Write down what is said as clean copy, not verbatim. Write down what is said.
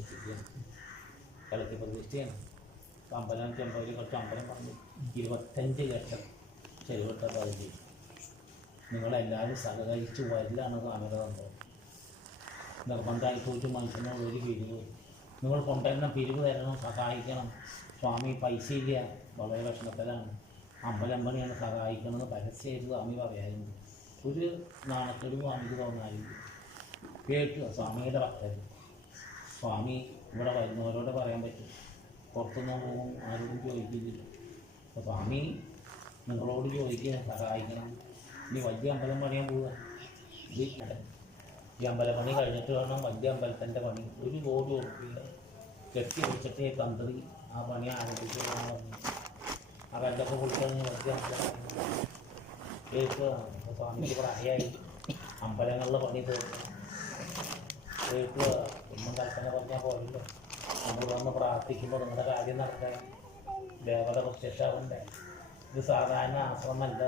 പ്രതിഷ്ഠിക്കുകയാണ്. കളത്തി പ്രതിഷ്ഠയാണ്. അമ്പലം ചെമ്പൂരിൽ കുറച്ച് അമ്പലം പറഞ്ഞു 25 ലക്ഷം ചെലവിട്ട പദ്ധതി. നിങ്ങളെല്ലാവരും സഹകരിച്ച് വരില്ലാണ് സ്വാമിയുടെ സംഭവം. നിർബന്ധമായിട്ട് ഒരു മനുഷ്യനോട് ഒരു പിരിവ് നിങ്ങൾ കൊണ്ടുവരണം, പിരിവ് തരണം, സഹായിക്കണം. സ്വാമി പൈസ ഇല്ല, വളരെ വിഷമത്തിലാണ്, അമ്പലം പണിയാണ്, സഹായിക്കണമെന്ന് പരസ്യമായിട്ട് സ്വാമി പറയാറുണ്ട്. ഒരു നാണക്കേട് സ്വാമിക്ക് തോന്നാറില്ല. കേട്ടു സ്വാമിയുടെ ഭക്തർ. സ്വാമി ഇവിടെ വരുന്നവരോട് പറയാൻ പറ്റും, പുറത്തുനിന്ന് പോകും, ആരോടും ചോദിക്കില്ല. അപ്പോൾ സ്വാമി നിങ്ങളോട് ചോദിക്കുക, സഹായിക്കണം. ഇനി വലിയ അമ്പലം പണിയാൻ പോവുക. ഈ അമ്പലപ്പണി കഴിഞ്ഞിട്ട് വേണം വലിയ അമ്പലത്തിൻ്റെ പണി. 1 കോടി ഉറുപ്പിക കെട്ടി വെച്ചിട്ട് തന്ത്രി ആ പണി ആരംഭിച്ചു. ആ കല്ലൊക്കെ കൊടുക്കുകയാണെങ്കിൽ വലിയ അമ്പലം കേൾക്കുക. സ്വാമിക്ക് പ്രായമായി, അമ്പലങ്ങളിലെ പണി തീർക്കുക. കേൾക്കുക. ഒന്നും കൽപ്പന പറഞ്ഞാൽ പോലല്ലോ. നമ്മൾ വന്ന് പ്രാർത്ഥിക്കുമ്പോൾ നിങ്ങളുടെ കാര്യം നടക്കാൻ ദേവത പ്രത്യക്ഷമാവണ്ടേ. ഇത് സാധാരണ ആശ്രമമല്ല.